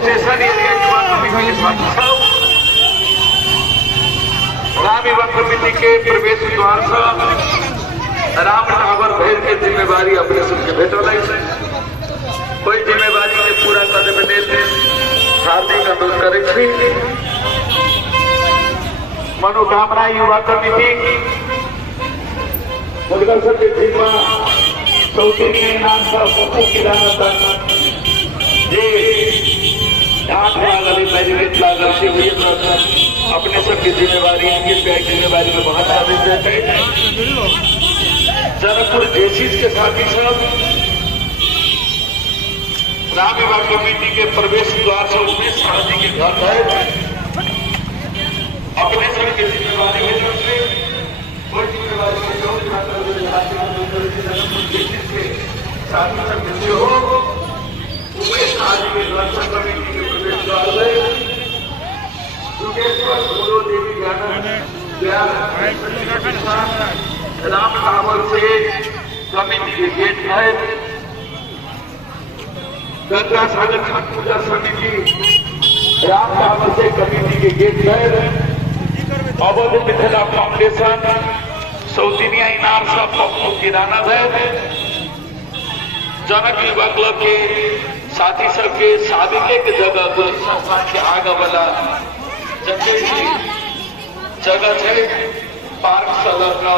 Station area युवा committee के साथी सब राम युवा कमेटी के प्रवेश द्वार से राम टावर भैर के जिम्मेवारी अपने सबके भेटल है। कोई जिम्मेवारी के पूरा करने में हार्दिक अनुरोध करे। मनोकामना युवा कमेटी मुदगल के जिम्मा सौजन्य नाम का पप्पू किराना जे 8 लाख अभी मेरिट लागल से हुई अपने सबकी जिम्मेवारी जिम्मेवारी में बहुत सारे जनकपुर जेसीस के साथी सब राम युवा कमेटी के प्रवेश द्वार से उमेश शाह जी के घर है। अपने सबकी जिम्मेवारी में कोई जिम्मेवारी के जो साथी सब मिलते हो उमेश शाह जी के घर से कमेटी के प्रवेश द्वार है। गुरु देवी राम टावर से कमेटी के गेट है। गंगा सागर छठ पूजा समिति राम टावर से कमेटी के गेट है। अवध मिथिला फाउंडेशन सौतिनिया इनार से पप्पू किराना है। जनक युवा क्लब के साथी सबके साबिके के जगह संस्थान के आगे वाला जगह है पार्क संलग्न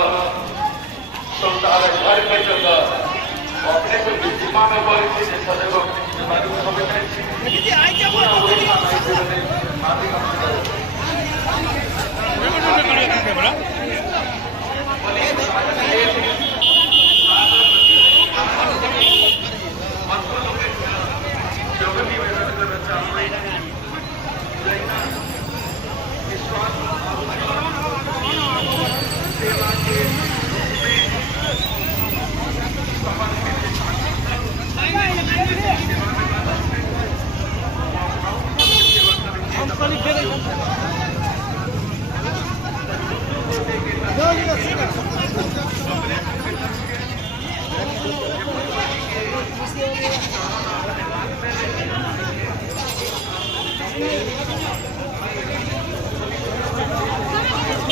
शौचालय घर के जगह अपने से जिम्मा में बड़ी सदैव Thank you.